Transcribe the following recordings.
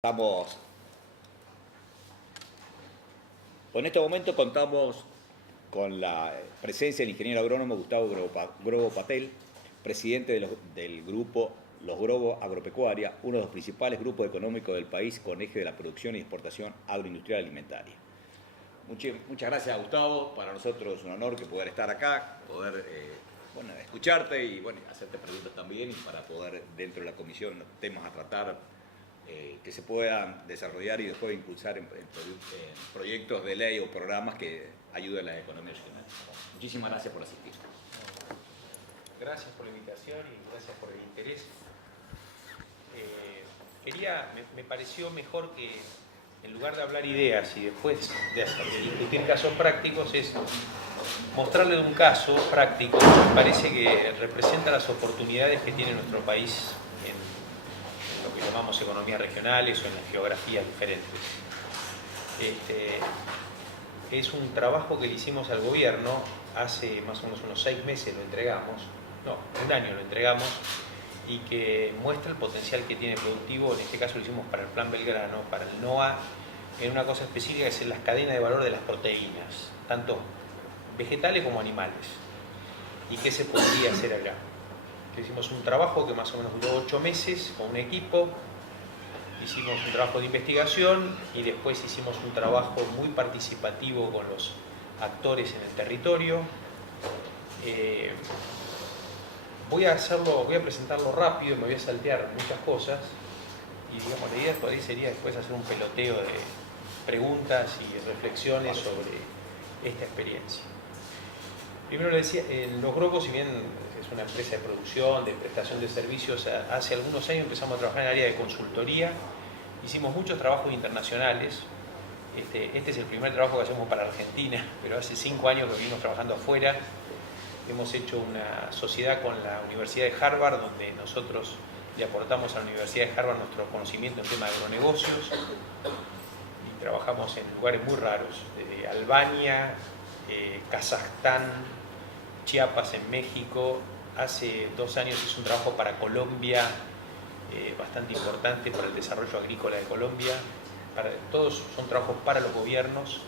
Estamos, en este momento contamos con la presencia del ingeniero agrónomo Gustavo Grobo Patel, presidente del grupo Los Grobo Agropecuaria, uno de los principales grupos económicos del país con eje de la producción y exportación agroindustrial alimentaria. Muchas gracias, Gustavo. Para nosotros es un honor que poder estar acá, poder escucharte y hacerte preguntas también, y para poder, dentro de la comisión, temas a tratar que se puedan desarrollar y después impulsar en proyectos de ley o programas que ayuden a las economías regionales. Muchísimas gracias por asistir. Gracias por la invitación y gracias por el interés. Me pareció mejor que, en lugar de hablar ideas y después de discutir casos prácticos, es mostrarle un caso práctico que me parece que representa las oportunidades que tiene nuestro país en lo que llamamos economías regionales o en las geografías diferentes. Es un trabajo que le hicimos al gobierno hace más o menos unos 6 meses, lo entregamos, no, un año lo entregamos, y que muestra el potencial que tiene productivo. En este caso lo hicimos para el Plan Belgrano, para el NOA, en una cosa específica que es en las cadenas de valor de las proteínas, tanto vegetales como animales. ¿Y qué se podría hacer allá? Hicimos un trabajo que más o menos duró 8 meses con un equipo, hicimos un trabajo de investigación y después hicimos un trabajo muy participativo con los actores en el territorio. Voy a presentarlo rápido, me voy a saltear muchas cosas y digamos, la idea por ahí sería después hacer un peloteo de preguntas y reflexiones sobre esta experiencia. Primero le decía, Los Grobos, si bien es una empresa de producción, de prestación de servicios, hace algunos años empezamos a trabajar en el área de consultoría, hicimos muchos trabajos internacionales. Este es el primer trabajo que hacemos para Argentina, pero hace 5 años que venimos trabajando afuera. Hemos hecho una sociedad con la Universidad de Harvard, donde nosotros le aportamos a la Universidad de Harvard nuestro conocimiento en tema de agronegocios, y trabajamos en lugares muy raros, desde Albania, Kazajstán, Chiapas en México. Hace 2 años hice un trabajo para Colombia, bastante importante para el desarrollo agrícola de Colombia. Todos son trabajos para los gobiernos.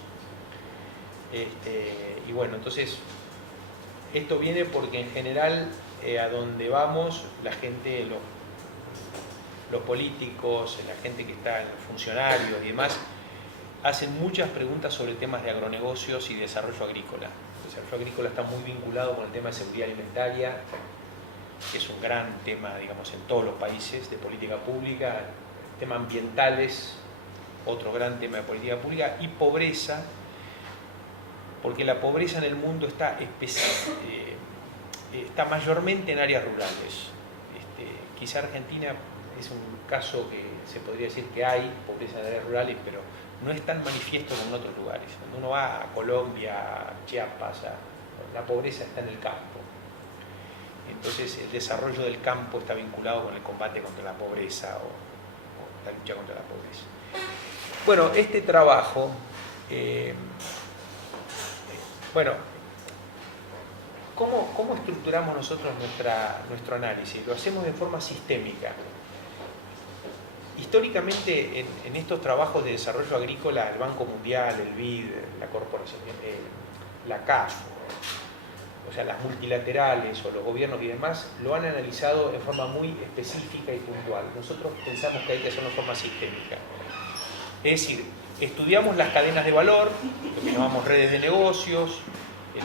Y bueno, entonces esto viene porque en general a donde vamos, la gente, los políticos, la gente que está en los funcionarios y demás, hacen muchas preguntas sobre temas de agronegocios y desarrollo agrícola. El desarrollo agrícola está muy vinculado con el tema de seguridad alimentaria, que es un gran tema, digamos, en todos los países de política pública. El tema ambiental es otro gran tema de política pública, y pobreza, porque la pobreza en el mundo está mayormente en áreas rurales. Quizá Argentina es un caso que se podría decir que hay pobreza en áreas rurales, pero no es tan manifiesto como en otros lugares. Cuando uno va a Colombia, a Chiapas, la pobreza está en el campo. Entonces el desarrollo del campo está vinculado con el combate contra la pobreza o la lucha contra la pobreza. Bueno, este trabajo, ¿cómo estructuramos nosotros nuestro análisis? Lo hacemos de forma sistémica. Históricamente, en estos trabajos de desarrollo agrícola, el Banco Mundial, el BID, la corporación, la CAF, o sea, las multilaterales o los gobiernos y demás, lo han analizado en forma muy específica y puntual. Nosotros pensamos que hay que hacerlo de forma sistémica. Es decir, estudiamos las cadenas de valor, lo que llamamos redes de negocios,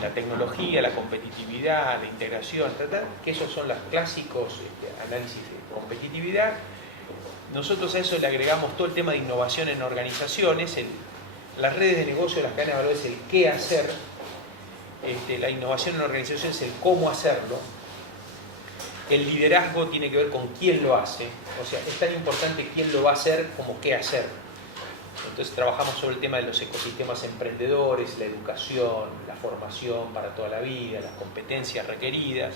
la tecnología, la competitividad, la integración, que esos son los clásicos análisis de competitividad. Nosotros a eso le agregamos todo el tema de innovación en organizaciones. Las redes de negocio, las cadenas de valor es el qué hacer. La innovación en organizaciones es el cómo hacerlo. El liderazgo tiene que ver con quién lo hace. O sea, es tan importante quién lo va a hacer como qué hacer. Entonces trabajamos sobre el tema de los ecosistemas emprendedores, la educación, la formación para toda la vida, las competencias requeridas,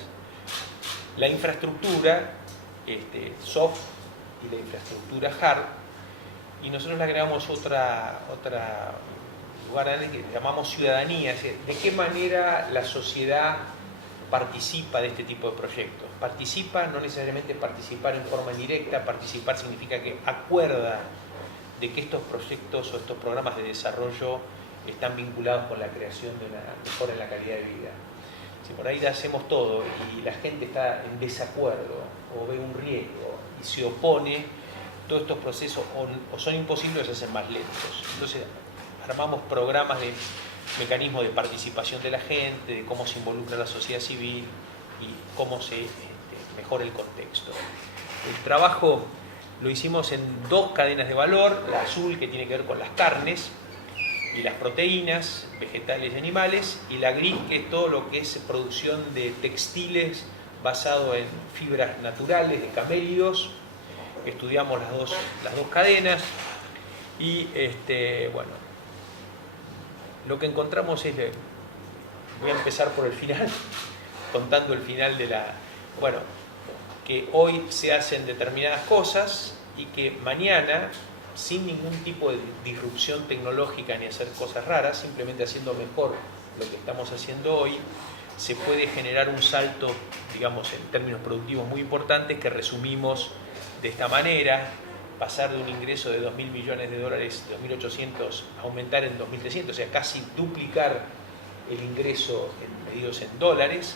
la infraestructura soft y la infraestructura hard, y nosotros le agregamos otra lugar que llamamos ciudadanía, es decir, de qué manera la sociedad participa de este tipo de proyectos. Participa, no necesariamente participar en forma indirecta, participar significa que acuerda de que estos proyectos o estos programas de desarrollo están vinculados con la creación de una mejora en la calidad de vida. Si por ahí hacemos todo y la gente está en desacuerdo o ve un riesgo y se opone, todos estos procesos o son imposibles o se hacen más lentos. Entonces armamos programas de mecanismos de participación de la gente, de cómo se involucra la sociedad civil y cómo se mejora el contexto. El trabajo lo hicimos en 2 cadenas de valor, la azul que tiene que ver con las carnes y las proteínas vegetales y animales, y la gris que es todo lo que es producción de textiles basado en fibras naturales de camélidos. Estudiamos las dos cadenas y bueno, lo que encontramos es, voy a empezar por el final, contando el final de que hoy se hacen determinadas cosas y que mañana, sin ningún tipo de disrupción tecnológica ni hacer cosas raras, simplemente haciendo mejor lo que estamos haciendo hoy, se puede generar un salto, digamos, en términos productivos muy importantes que resumimos de esta manera: pasar de un ingreso de $2.000 millones, de 2.800, a aumentar en 2.300, o sea, casi duplicar el ingreso medidos en dólares,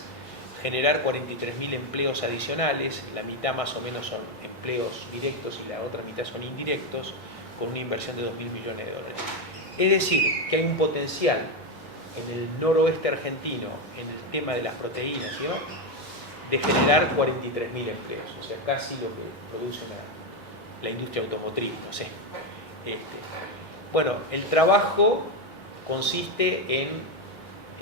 generar 43.000 empleos adicionales, la mitad más o menos son empleos directos y la otra mitad son indirectos, con una inversión de $2.000 millones. Es decir, que hay un potencial en el noroeste argentino, en el tema de las proteínas, ¿sí? De generar 43.000 empleos, o sea, casi lo que produce la industria automotriz, no sé. Bueno, el trabajo consiste en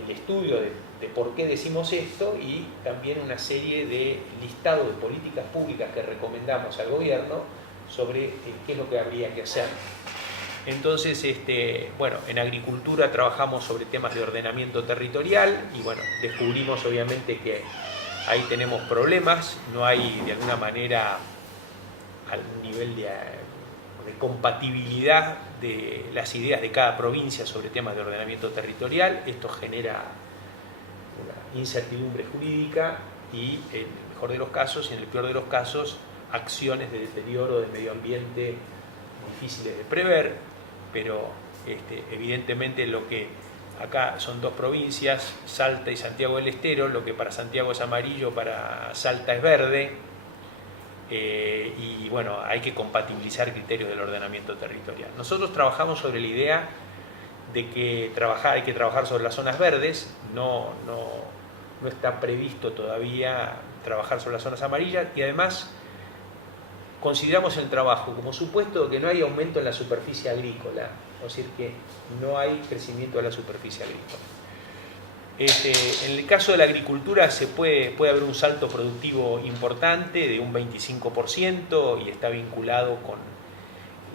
el estudio de por qué decimos esto y también una serie de listados de políticas públicas que recomendamos al gobierno sobre qué es lo que habría que hacer. Entonces, bueno, en agricultura trabajamos sobre temas de ordenamiento territorial y bueno, descubrimos obviamente que ahí tenemos problemas, no hay de alguna manera algún nivel de compatibilidad de las ideas de cada provincia sobre temas de ordenamiento territorial. Esto genera una incertidumbre jurídica y, en el mejor de los casos y en el peor de los casos, acciones de deterioro del medio ambiente difíciles de prever, pero evidentemente lo que acá son 2 provincias, Salta y Santiago del Estero, lo que para Santiago es amarillo, para Salta es verde, y bueno, hay que compatibilizar criterios del ordenamiento territorial. Nosotros trabajamos sobre la idea de que hay que trabajar sobre las zonas verdes, no está previsto todavía trabajar sobre las zonas amarillas, y además consideramos el trabajo como supuesto que no hay aumento en la superficie agrícola, es decir, que no hay crecimiento de la superficie agrícola. En el caso de la agricultura puede haber un salto productivo importante de un 25% y está vinculado con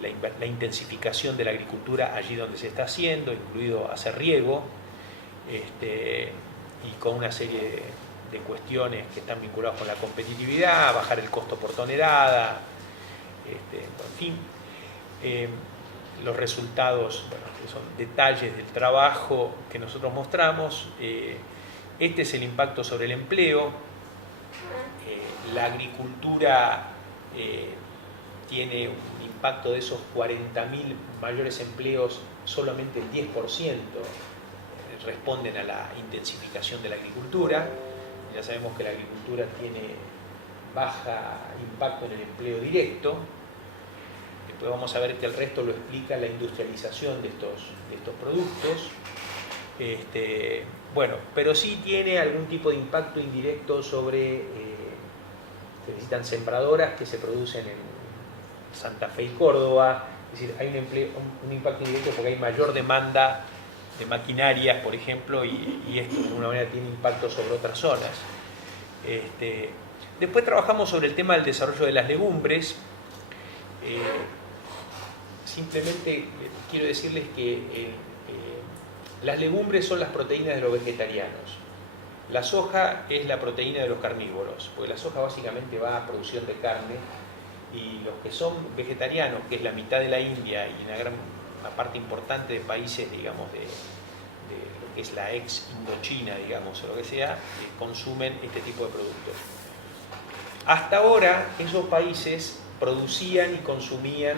la intensificación de la agricultura allí donde se está haciendo, incluido hacer riego, y con una serie de cuestiones que están vinculadas con la competitividad, bajar el costo por tonelada, en fin. Los resultados, bueno, que son detalles del trabajo que nosotros mostramos. Este es el impacto sobre el empleo. La agricultura tiene un impacto de esos 40.000 mayores empleos, solamente el 10% responden a la intensificación de la agricultura. Ya sabemos que la agricultura tiene baja impacto en el empleo directo. Después vamos a ver que el resto lo explica la industrialización de estos productos. Bueno, pero sí tiene algún tipo de impacto indirecto sobre, se necesitan sembradoras que se producen en Santa Fe y Córdoba, es decir, hay un impacto indirecto porque hay mayor demanda de maquinarias, por ejemplo, y esto de alguna manera tiene impacto sobre otras zonas. Después trabajamos sobre el tema del desarrollo de las legumbres. Simplemente quiero decirles que las legumbres son las proteínas de los vegetarianos. La soja es la proteína de los carnívoros, porque la soja básicamente va a producción de carne, y los que son vegetarianos, que es la mitad de la India y una parte importante de países, digamos, de lo que es la ex Indochina, digamos, o lo que sea, consumen este tipo de productos. Hasta ahora esos países producían y consumían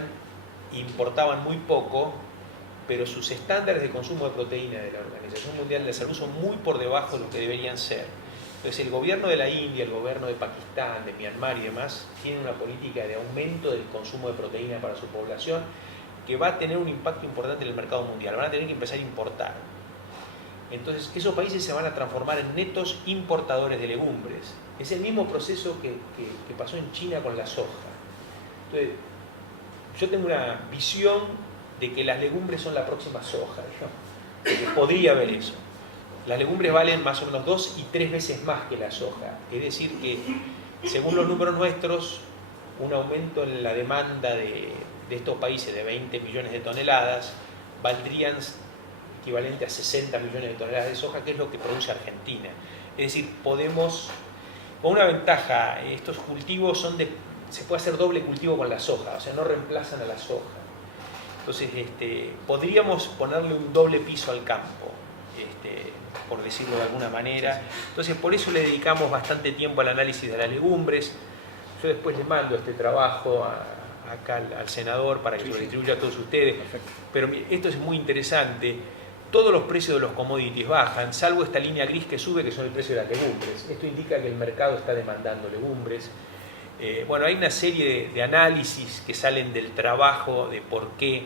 importaban muy poco, pero sus estándares de consumo de proteína de la Organización Mundial de la Salud son muy por debajo de lo que deberían ser. Entonces el gobierno de la India, el gobierno de Pakistán, de Myanmar y demás, tienen una política de aumento del consumo de proteína para su población que va a tener un impacto importante en el mercado mundial. Van a tener que empezar a importar. Entonces esos países se van a transformar en netos importadores de legumbres. Es el mismo proceso que pasó en China con la soja. Entonces, yo tengo una visión de que las legumbres son la próxima soja, digamos. Que podría haber eso. Las legumbres valen más o menos 2 y 3 veces más que la soja. Es decir que, según los números nuestros, un aumento en la demanda de estos países de 20 millones de toneladas valdrían equivalente a 60 millones de toneladas de soja, que es lo que produce Argentina. Es decir, podemos, con una ventaja, estos cultivos se puede hacer doble cultivo con la soja, o sea, no reemplazan a la soja. Entonces, podríamos ponerle un doble piso al campo, por decirlo de alguna manera. Entonces, por eso le dedicamos bastante tiempo al análisis de las legumbres. Yo después les mando este trabajo acá al senador para que lo distribuya a todos ustedes. Perfecto. Pero esto es muy interesante. Todos los precios de los commodities bajan, salvo esta línea gris que sube, que son el precio de las legumbres. Esto indica que el mercado está demandando legumbres. Bueno, hay una serie de análisis que salen del trabajo de por qué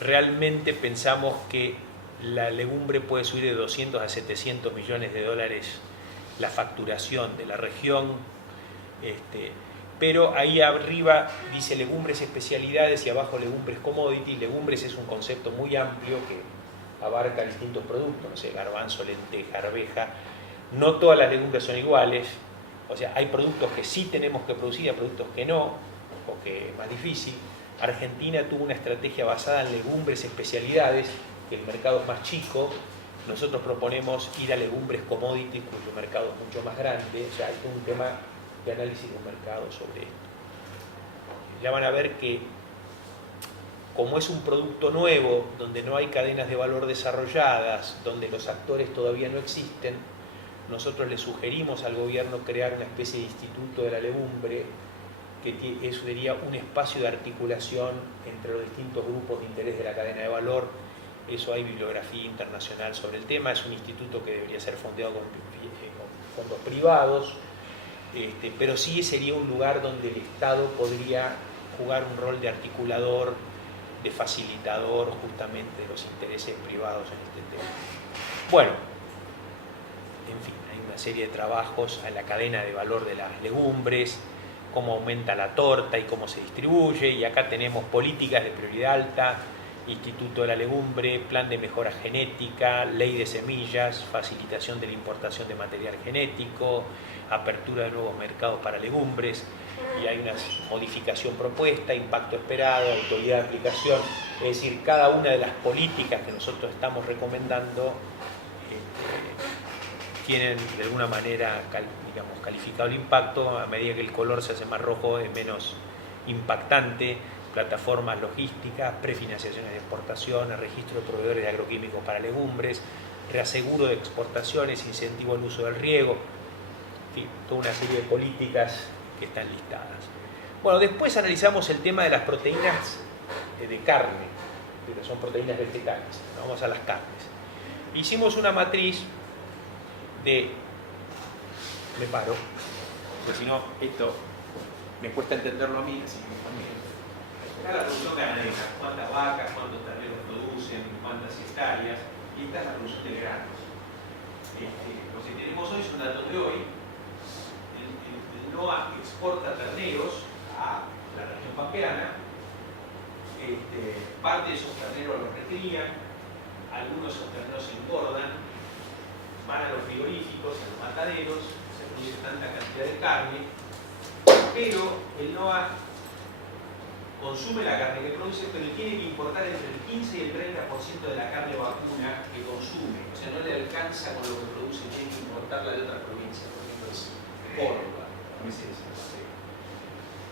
realmente pensamos que la legumbre puede subir de 200 a 700 millones de dólares la facturación de la región, pero ahí arriba dice legumbres especialidades y abajo legumbres commodity. Legumbres es un concepto muy amplio que abarca distintos productos, no sé, garbanzo, lenteja, arveja. No todas las legumbres son iguales, o sea, hay productos que sí tenemos que producir y hay productos que no, o que es más difícil. Argentina tuvo una estrategia basada en legumbres especialidades, que el mercado es más chico. Nosotros proponemos ir a legumbres commodity, cuyo mercado es mucho más grande. O sea, hay un tema de análisis de un mercado sobre esto. Ya van a ver que, como es un producto nuevo, donde no hay cadenas de valor desarrolladas, donde los actores todavía no existen, nosotros le sugerimos al gobierno crear una especie de instituto de la legumbre, que eso sería un espacio de articulación entre los distintos grupos de interés de la cadena de valor. Eso hay bibliografía internacional sobre el tema. Es un instituto que debería ser fondeado con fondos privados, pero sí sería un lugar donde el Estado podría jugar un rol de articulador, de facilitador justamente de los intereses privados en este tema. Bueno, en fin, hay una serie de trabajos en la cadena de valor de las legumbres, cómo aumenta la torta y cómo se distribuye, y acá tenemos políticas de prioridad alta, Instituto de la Legumbre, Plan de Mejora Genética, Ley de Semillas, facilitación de la importación de material genético, apertura de nuevos mercados para legumbres, y hay una modificación propuesta, impacto esperado, autoridad de aplicación. Es decir, cada una de las políticas que nosotros estamos recomendando tienen de alguna manera calificado el impacto. A medida que el color se hace más rojo es menos impactante. Plataformas logísticas, prefinanciaciones de exportaciones, registro de proveedores de agroquímicos para legumbres, reaseguro de exportaciones, incentivo al uso del riego, en fin, toda una serie de políticas que están listadas. Bueno, después analizamos el tema de las proteínas de carne, que son proteínas vegetales. Vamos a las carnes. Hicimos una matriz de... Me paro, porque si no, esto me cuesta entenderlo a mí, así que también. Acá la producción ganadera, cuántas vacas, cuántos terneros producen, cuántas hectáreas, y esta es la producción de granos. Lo que tenemos hoy son datos de hoy. El NOA exporta terneros a la región pampeana. Parte de esos terneros los recrían, algunos de esos terneros se engordan, van a los frigoríficos, a los mataderos, se produce tanta cantidad de carne, pero el NOA consume la carne que produce, pero tiene que importar entre el 15 y el 30% de la carne vacuna que consume. O sea, no le alcanza con lo que produce, tiene que importarla de otra provincia, por ejemplo, es Córdoba, no es esa.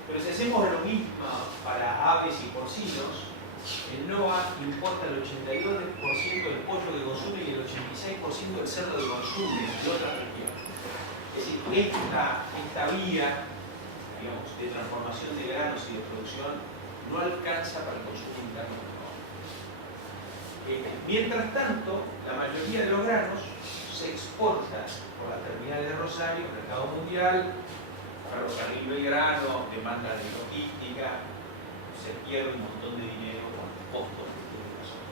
Pero si hacemos lo mismo para aves y porcinos, el NOA importa el 82% del pollo que consume y el 86% del cerdo que consume de otra región. Es decir, esta vía digamos, de transformación de granos y de producción no alcanza para el consumo interno. Mientras tanto, la mayoría de los granos se exporta por la terminal de Rosario, mercado mundial, ferrocarril Belgrano, demanda de logística, se pierde un montón de dinero con los costos de distribución.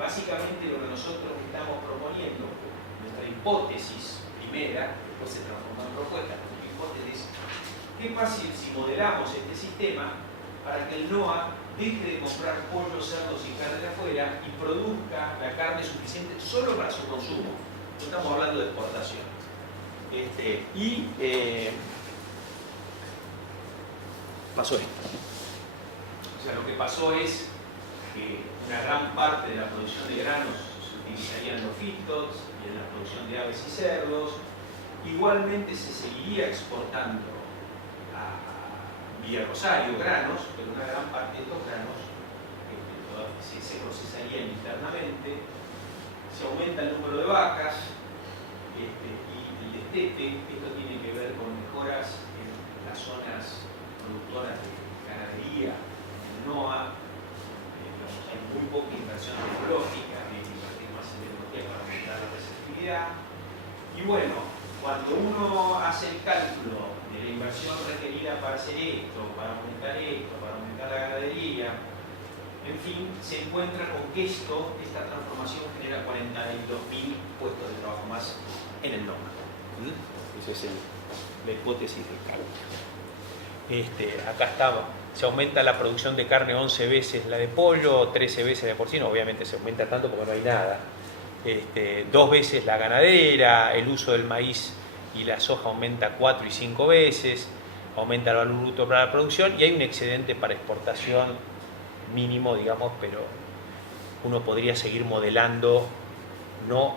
Básicamente lo que nosotros estamos proponiendo, nuestra hipótesis primera, después se transformó en propuesta, nuestra hipótesis, ¿qué pasa si modelamos este sistema para que el NOA deje de comprar pollo, cerdos y carne de afuera y produzca la carne suficiente solo para su consumo? No estamos hablando de exportación. Pasó esto. O sea, lo que pasó es que una gran parte de la producción de granos se utilizaría en los feedlots y en la producción de aves y cerdos. Igualmente se seguiría exportando vía Rosario granos, pero una gran parte de estos granos se procesarían internamente. Se aumenta el número de vacas y el destete. Esto tiene que ver con mejoras en las zonas productoras de ganadería, en NOA. Hay muy poca inversión tecnológica, hay que invertir más en tecnología para aumentar la receptividad. Y bueno, cuando uno hace el cálculo de la inversión requerida para hacer esto, para aumentar la ganadería, en fin, se encuentra con que esta transformación genera 42.000 puestos de trabajo más en el NOA. Esa es la hipótesis del cálculo. Acá estaba. Se aumenta la producción de carne 11 veces la de pollo, 13 veces la de porcino, obviamente se aumenta tanto porque no hay nada. 2 veces la ganadera, el uso del maíz y la soja aumenta 4 y 5 veces, aumenta el valor bruto para la producción y hay un excedente para exportación mínimo, digamos, pero uno podría seguir modelando, no,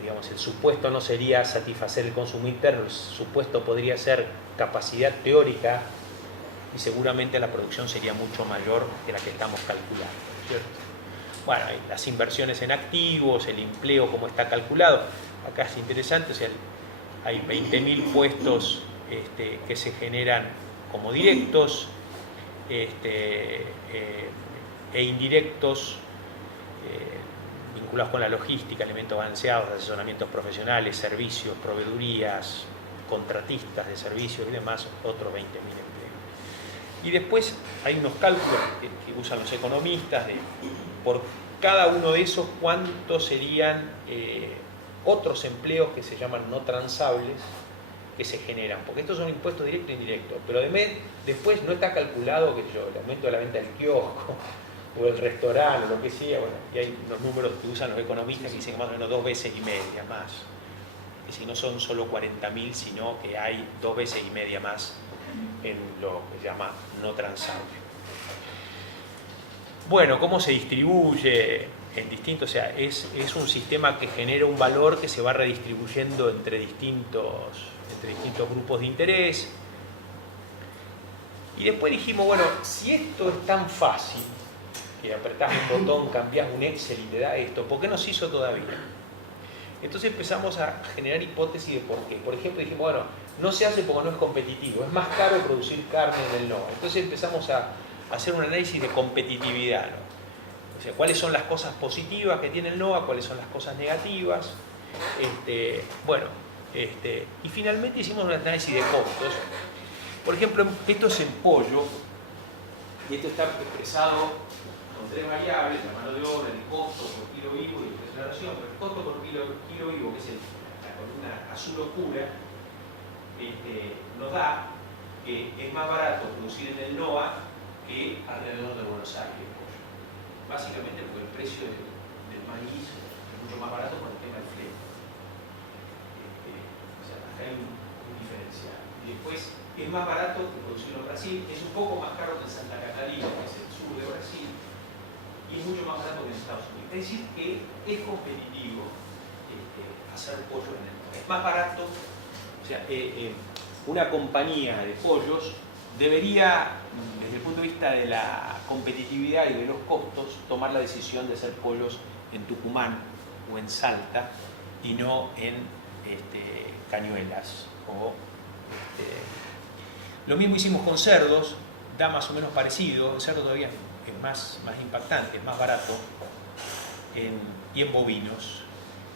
digamos, el supuesto no sería satisfacer el consumo interno, el supuesto podría ser capacidad teórica y seguramente la producción sería mucho mayor que la que estamos calculando, ¿cierto? Bueno, hay las inversiones en activos, el empleo, cómo está calculado. Acá es interesante, o sea, hay 20.000 puestos que se generan como directos e indirectos vinculados con la logística, alimentos balanceados, asesoramientos profesionales, servicios, proveedurías, contratistas de servicios y demás, otros 20.000 empleos. Y después hay unos cálculos que usan los economistas de por cada uno de esos cuántos serían otros empleos que se llaman no transables que se generan, porque estos son impuestos directos e indirectos, pero después no está calculado que el aumento de la venta del kiosco o el restaurante o lo que sea, bueno, y hay unos números que usan los economistas que dicen que más o menos 2 veces y media más, que si no son solo 40.000, sino que hay 2 veces y media más en lo que se llama no transable. Bueno, ¿cómo se distribuye en distintos? O sea, es un sistema que genera un valor que se va redistribuyendo entre distintos grupos de interés. Y después dijimos, bueno, si esto es tan fácil, que apretás un botón, cambiás un Excel y te da esto, ¿por qué no se hizo todavía? Entonces empezamos a generar hipótesis de por qué. Por ejemplo, dijimos, bueno, no se hace porque no es competitivo, es más caro producir carne en el NOA. Entonces empezamos a hacer un análisis de competitividad, ¿no? O sea, cuáles son las cosas positivas que tiene el NOA, cuáles son las cosas negativas. Y finalmente hicimos un análisis de costos. Por ejemplo, esto es en pollo, y esto está expresado con 3 variables, la mano de obra, el costo por kilo vivo y el precio de la ración. Pero el costo por kilo vivo, que es la columna azul oscura, nos da que es más barato producir en el NOA que alrededor de Buenos Aires. Básicamente porque el precio del maíz es mucho más barato por el tema del flete. O sea, acá hay un diferencial. Y después es más barato que producirlo en Brasil, es un poco más caro que en Santa Catarina, que es el sur de Brasil, y es mucho más barato que en Estados Unidos. Es decir, que es competitivo hacer pollo en el NOA. Es más barato, o sea, una compañía de pollos debería, desde el punto de vista de la competitividad y de los costos, tomar la decisión de hacer pollos en Tucumán o en Salta y no en Cañuelas Lo mismo hicimos con cerdos, da más o menos parecido, el cerdo todavía es más impactante, es más barato, y en bovinos.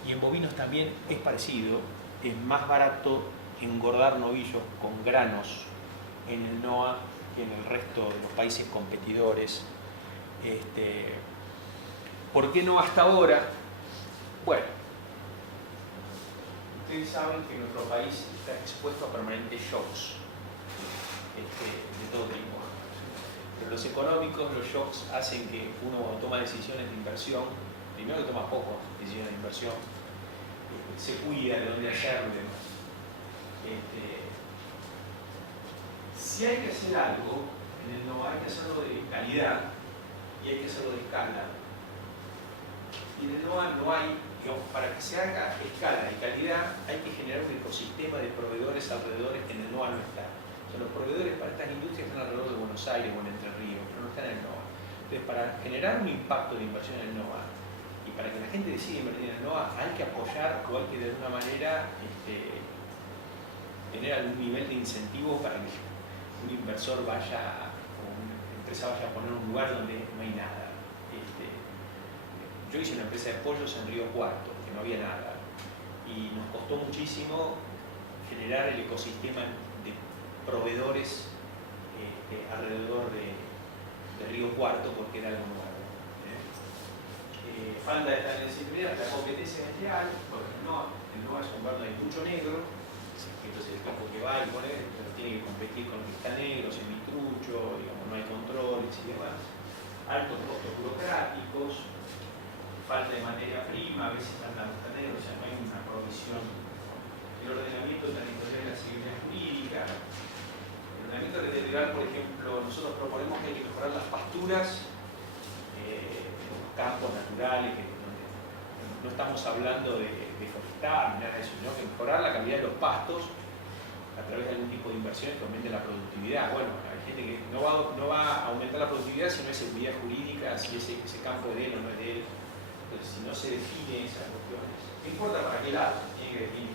Y en bovinos también es parecido, es más barato engordar novillos con granos en el NOA que en el resto de los países competidores. ¿Por qué no hasta ahora? Bueno, ustedes saben que nuestro país está expuesto a permanentes shocks de todo tipo. Pero los económicos, los shocks, hacen que uno cuando toma decisiones de inversión, primero que toma pocas decisiones de inversión, se cuida de dónde hacerlo y demás. Si hay que hacer algo, en el NOA hay que hacerlo de calidad y hay que hacerlo de escala. Y en el NOA no hay, digamos, para que se haga escala y calidad, hay que generar un ecosistema de proveedores alrededor que en el NOA no está. O sea, los proveedores para estas industrias están alrededor de Buenos Aires o en Entre Ríos, pero no están en el NOA. Entonces, para generar un impacto de inversión en el NOA y para que la gente decida invertir en el NOA, hay que apoyar o hay que de alguna manera tener algún nivel de incentivo para que un inversor vaya, o una empresa vaya a poner un lugar donde no hay nada. Yo hice una empresa de pollos en Río Cuarto, que no había nada, y nos costó muchísimo generar el ecosistema de proveedores alrededor de Río Cuarto, porque era algo nuevo. Falta de esta disciplina, la competencia es real, porque no es un lugar donde hay mucho negro, entonces el campo que va y pone, pero tiene que competir con el que está negro, semitrucho, digamos, no hay controles y demás. Altos costos burocráticos, falta de materia prima, a veces falta de o sea, no hay una provisión. El ordenamiento territorial y la seguridad jurídica. El ordenamiento territorial, por ejemplo, nosotros proponemos que hay que mejorar las pasturas, los campos naturales, donde no estamos hablando de forestar ni nada de eso, sino que mejorar la calidad de los pastos a través de algún tipo de inversión que aumente la productividad. Bueno, hay gente que no va a aumentar la productividad si no hay seguridad jurídica, si ese campo es de él o no es de él. Entonces, si no se define esas cuestiones, no importa para qué lado, tiene que definir.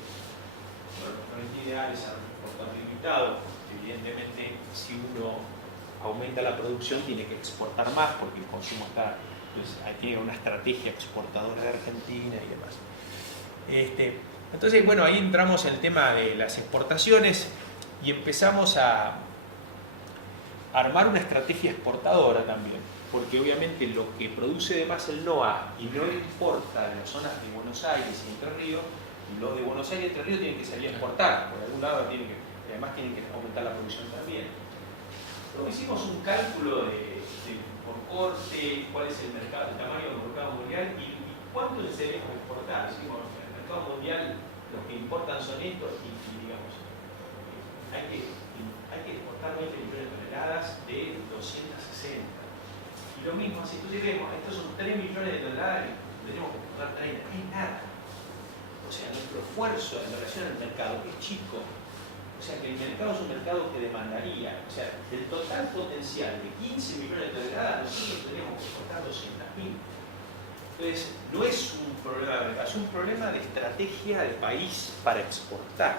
Bueno, los planes ideales a exportador limitado. Evidentemente, si uno aumenta la producción, tiene que exportar más porque el consumo está. Entonces, ahí tiene una estrategia exportadora de Argentina y demás. Entonces, bueno, ahí entramos en el tema de las exportaciones y empezamos a armar una estrategia exportadora también. Porque obviamente lo que produce de más el NOA y no importa de las zonas de Buenos Aires y Entre Ríos, los de Buenos Aires y Entre Ríos tienen que salir a exportar, por algún lado además tienen que aumentar la producción también. Pero hicimos un cálculo por corte, cuál es el mercado, el tamaño del mercado mundial y cuánto debemos exportar. Decimos, el mercado mundial, los que importan son estos y digamos, hay que exportar 20 millones de toneladas de 260. Y lo mismo, si entonces vemos, estos son 3 millones de toneladas y tenemos que exportar 30, es nada. O sea, nuestro esfuerzo en relación al mercado es chico. O sea, que el mercado es un mercado que demandaría, o sea, del total potencial de 15 millones de toneladas, nosotros tenemos que exportar 200.000. Entonces, no es un problema de mercado, es un problema de estrategia del país para exportar.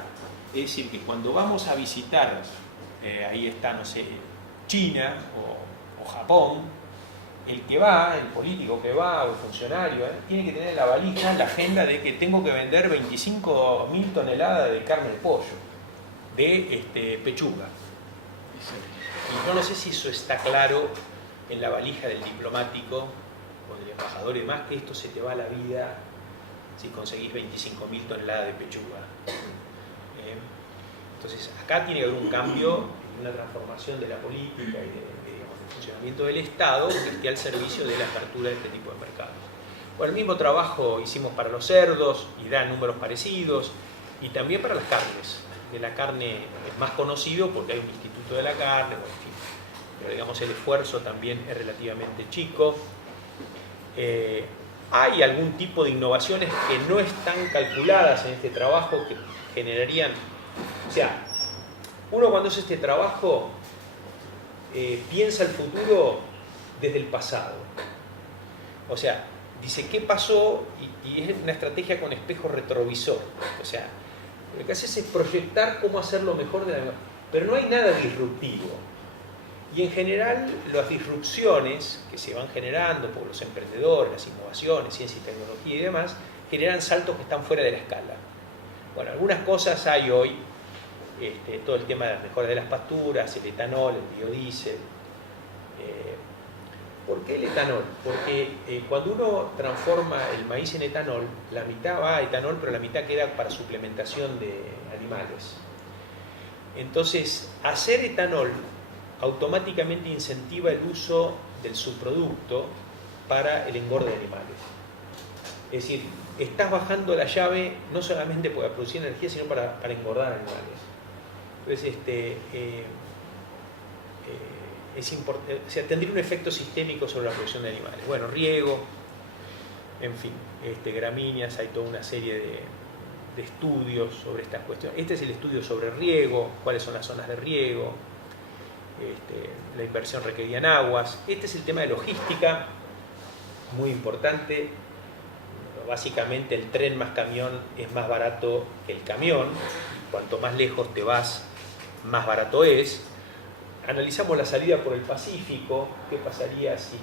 Es decir, que cuando vamos a visitar, ahí está, no sé, China o Japón, el que va, el político que va o el funcionario, tiene que tener en la valija la agenda de que tengo que vender 25.000 toneladas de carne de pollo, de pechuga. Y yo no sé si eso está claro en la valija del diplomático o del embajador y demás, que esto se te va a la vida si conseguís 25.000 toneladas de pechuga. Entonces, acá tiene que haber un cambio, una transformación de la política y del funcionamiento del Estado que esté al servicio de la apertura de este tipo de mercados. Bueno, el mismo trabajo hicimos para los cerdos y da números parecidos, y también para las carnes. De la carne es más conocido porque hay un instituto de la carne, bueno, en fin, pero digamos el esfuerzo también es relativamente chico. Hay algún tipo de innovaciones que no están calculadas en este trabajo que generarían, o sea, uno cuando hace este trabajo piensa el futuro desde el pasado. O sea, dice qué pasó y es una estrategia con espejo retrovisor. O sea, lo que haces es proyectar cómo hacerlo mejor pero no hay nada disruptivo. Y en general las disrupciones que se van generando por los emprendedores, las innovaciones, ciencia y tecnología y demás, generan saltos que están fuera de la escala. Bueno, algunas cosas hay hoy, todo el tema de las mejoras de las pasturas, el etanol, el biodiesel. ¿Por qué el etanol? Porque cuando uno transforma el maíz en etanol, la mitad va a etanol, pero la mitad queda para suplementación de animales. Entonces, hacer etanol automáticamente incentiva el uso del subproducto para el engorde de animales. Es decir, estás bajando la llave no solamente para producir energía, sino para engordar animales. Entonces, es importante, o sea, tendría un efecto sistémico sobre la producción de animales. Bueno, riego, en fin, gramíneas, hay toda una serie de estudios sobre estas cuestiones. Este es el estudio sobre riego, cuáles son las zonas de riego, la inversión requerida en aguas. Este es el tema de logística, muy importante. Básicamente el tren más camión es más barato que el camión. Cuanto más lejos te vas, más barato es. Analizamos la salida por el Pacífico. ¿Qué pasaría si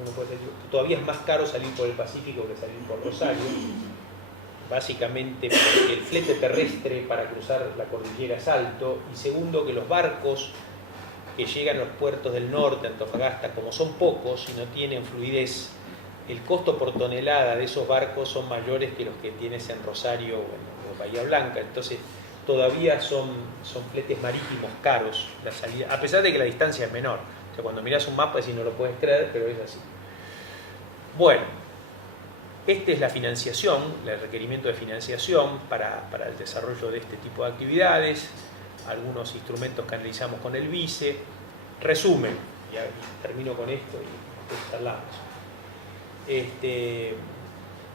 uno puede decir, todavía es más caro salir por el Pacífico que salir por Rosario? Básicamente porque el flete terrestre para cruzar la cordillera es alto, y segundo, que los barcos que llegan a los puertos del norte, Antofagasta, como son pocos y no tienen fluidez, el costo por tonelada de esos barcos son mayores que los que tienes en Rosario o en Bahía Blanca. Entonces todavía son fletes marítimos caros la salida, a pesar de que la distancia es menor. O sea, cuando miras un mapa si no lo puedes creer, pero es así. Bueno, esta es la financiación, el requerimiento de financiación para el desarrollo de este tipo de actividades, algunos instrumentos que analizamos con el vice. Resumen, y termino con esto y después charlamos.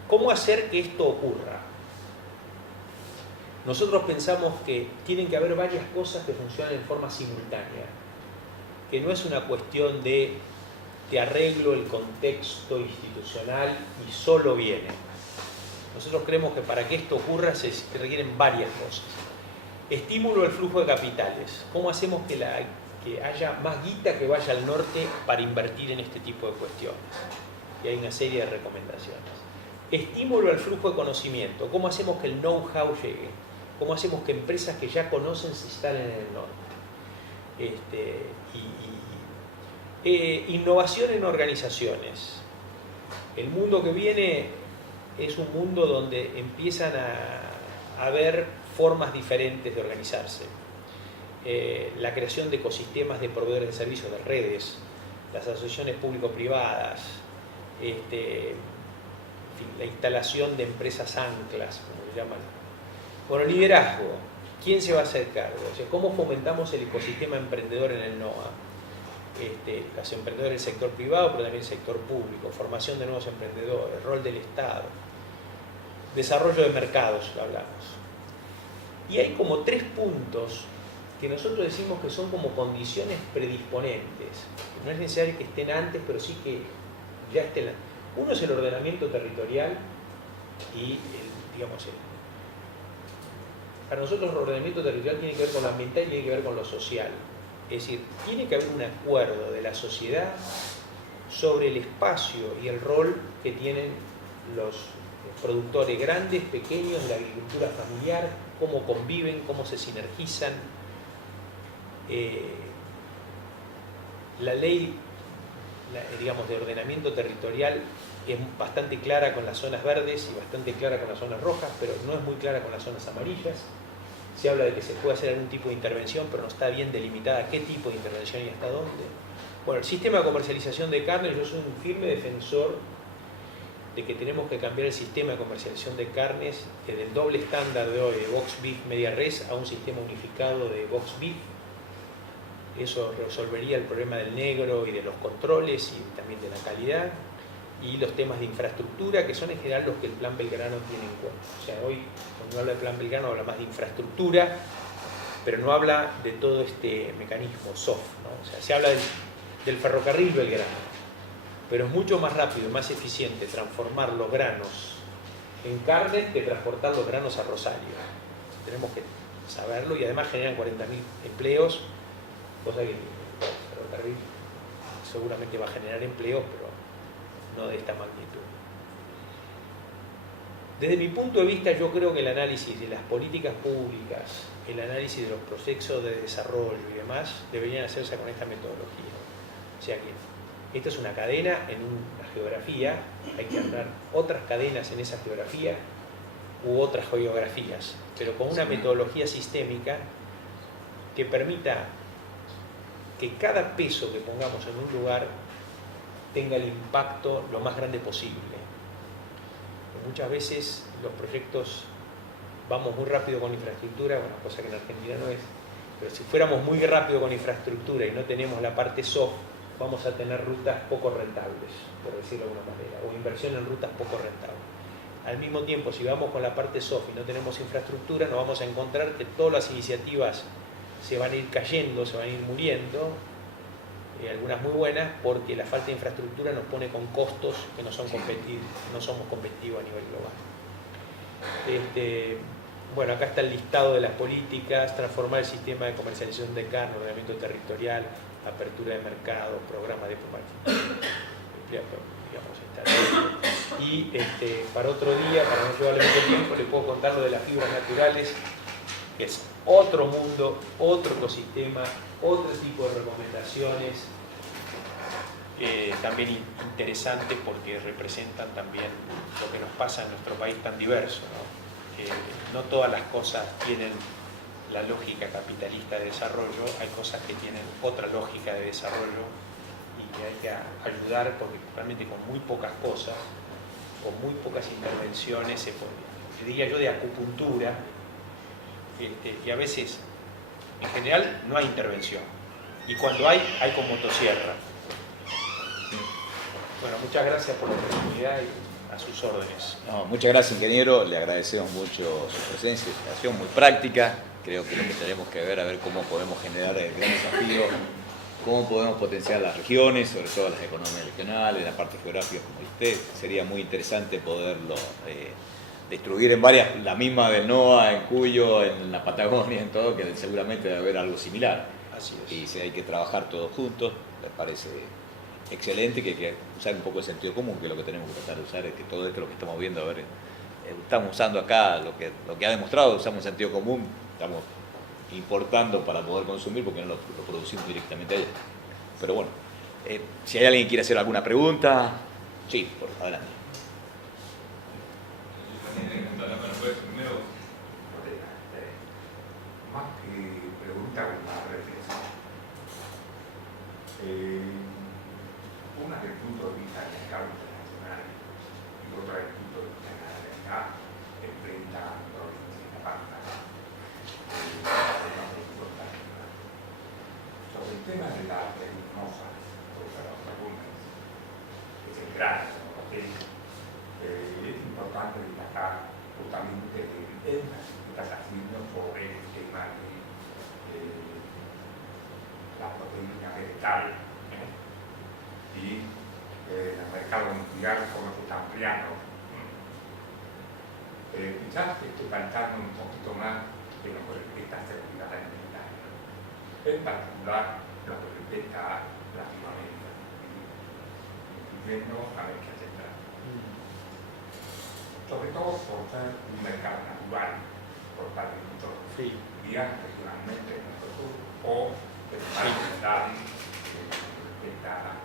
¿Cómo hacer que esto ocurra? Nosotros pensamos que tienen que haber varias cosas que funcionen en forma simultánea, que no es una cuestión de te arreglo el contexto institucional y solo viene. Nosotros creemos que para que esto ocurra se requieren varias cosas. Estímulo al flujo de capitales. ¿Cómo hacemos que haya más guita que vaya al norte para invertir en este tipo de cuestiones? Y hay una serie de recomendaciones. Estímulo al flujo de conocimiento. ¿Cómo hacemos que el know-how llegue? ¿Cómo hacemos que empresas que ya conocen se instalen en el norte? Innovación en organizaciones. El mundo que viene es un mundo donde empiezan a haber formas diferentes de organizarse. La creación de ecosistemas de proveedores de servicios, de redes, las asociaciones público-privadas, en fin, la instalación de empresas anclas, como le llaman. Bueno, liderazgo. ¿Quién se va a hacer cargo? O sea, ¿cómo fomentamos el ecosistema emprendedor en el NOA? Los emprendedores del sector privado, pero también el sector público, formación de nuevos emprendedores, rol del Estado, desarrollo de mercados, lo hablamos. Y hay como 3 puntos que nosotros decimos que son como condiciones predisponentes. No es necesario que estén antes, pero sí que ya estén. Uno es el ordenamiento territorial y, para nosotros el ordenamiento territorial tiene que ver con lo ambiental y tiene que ver con lo social. Es decir, tiene que haber un acuerdo de la sociedad sobre el espacio y el rol que tienen los productores grandes, pequeños, de la agricultura familiar, cómo conviven, cómo se sinergizan. La ley, de ordenamiento territorial es bastante clara con las zonas verdes y bastante clara con las zonas rojas, pero no es muy clara con las zonas amarillas. Se habla de que se puede hacer algún tipo de intervención, pero no está bien delimitada qué tipo de intervención y hasta dónde. Bueno, el sistema de comercialización de carne, yo soy un firme defensor de que tenemos que cambiar el sistema de comercialización de carnes del doble estándar de hoy, de box beef media res, a un sistema unificado de box beef. Eso resolvería el problema del negro y de los controles y también de la calidad, y los temas de infraestructura, que son en general los que el Plan Belgrano tiene en cuenta. O sea, hoy cuando habla del Plan Belgrano habla más de infraestructura, pero no habla de todo este mecanismo soft, ¿no? O sea, se habla del ferrocarril Belgrano, pero es mucho más rápido y más eficiente transformar los granos en carne que transportar los granos a Rosario. Tenemos que saberlo, y además generan 40.000 empleos, cosa que el ferrocarril seguramente va a generar empleos, pero no de esta magnitud. Desde mi punto de vista, yo creo que el análisis de las políticas públicas, el análisis de los procesos de desarrollo y demás, deberían hacerse con esta metodología. O sea que esta es una cadena en una geografía, hay que armar otras cadenas en esa geografía u otras geografías, pero con una metodología sistémica que permita que cada peso que pongamos en un lugar tenga el impacto lo más grande posible. Muchas veces los proyectos vamos muy rápido con infraestructura, bueno, cosa que en Argentina no es, pero si fuéramos muy rápido con infraestructura y no tenemos la parte soft, vamos a tener rutas poco rentables, por decirlo de alguna manera, o inversión en rutas poco rentables. Al mismo tiempo, si vamos con la parte soft y no tenemos infraestructura, nos vamos a encontrar que todas las iniciativas se van a ir cayendo, se van a ir muriendo, algunas muy buenas, porque la falta de infraestructura nos pone con costos que no somos competitivos a nivel global. Bueno, acá está el listado de las políticas: transformar el sistema de comercialización de carne, ordenamiento territorial, apertura de mercado, programa de y para otro día, para no llevarle mucho tiempo, les puedo contar lo de las fibras naturales, que es otro mundo, otro ecosistema, otro tipo de recomendaciones, también interesantes, porque representan también lo que nos pasa en nuestro país tan diverso, ¿no? No todas las cosas tienen la lógica capitalista de desarrollo, hay cosas que tienen otra lógica de desarrollo y que hay que ayudar, porque realmente con muy pocas cosas, con muy pocas intervenciones, se podría, diría yo, de acupuntura, y a veces, en general, no hay intervención, y cuando hay con motosierra. Bueno, muchas gracias por la oportunidad y a sus órdenes. No, muchas gracias, ingeniero, le agradecemos mucho su presencia, su explicación muy práctica. Creo que lo que tenemos que ver, a ver cómo podemos generar el gran desafío, cómo podemos potenciar las regiones, sobre todo las economías regionales, la parte geográfica como usted. Sería muy interesante poderlo distribuir en varias, la misma del NOA, en Cuyo, en la Patagonia, en todo, que seguramente debe haber algo similar. Así es. Y si hay que trabajar todos juntos, me parece excelente, que hay que usar un poco de sentido común, que es lo que tenemos que tratar de usar, es que todo esto lo que estamos viendo, a ver, estamos usando acá lo que ha demostrado, usamos sentido común, estamos importando para poder consumir porque no lo producimos directamente allá. Pero bueno, si hay alguien que quiere hacer alguna pregunta, sí, por adelante. Primero, más que pregunta, una reflexión. Una desde el punto de vista del mercado internacional y otra desde el punto de vista de la realidad, enfrenta problemas en la pasta. Sobre el tema de la leguminosa, sobre las legumbres, que es el grano, es importante destacar justamente el énfasis que estás haciendo sobre el tema de la proteína vegetal y el mercado mundial, cómo se está ampliando. Quizás estoy faltando un poquito más de lo que respecta a seguridad alimentaria, en particular lo que respecta a Latinoamérica, incluyendo América Central. Sobre todo por ser un mercado natural por parte de muchos días regionalmente en nuestro sur, o de más ciudades respecto a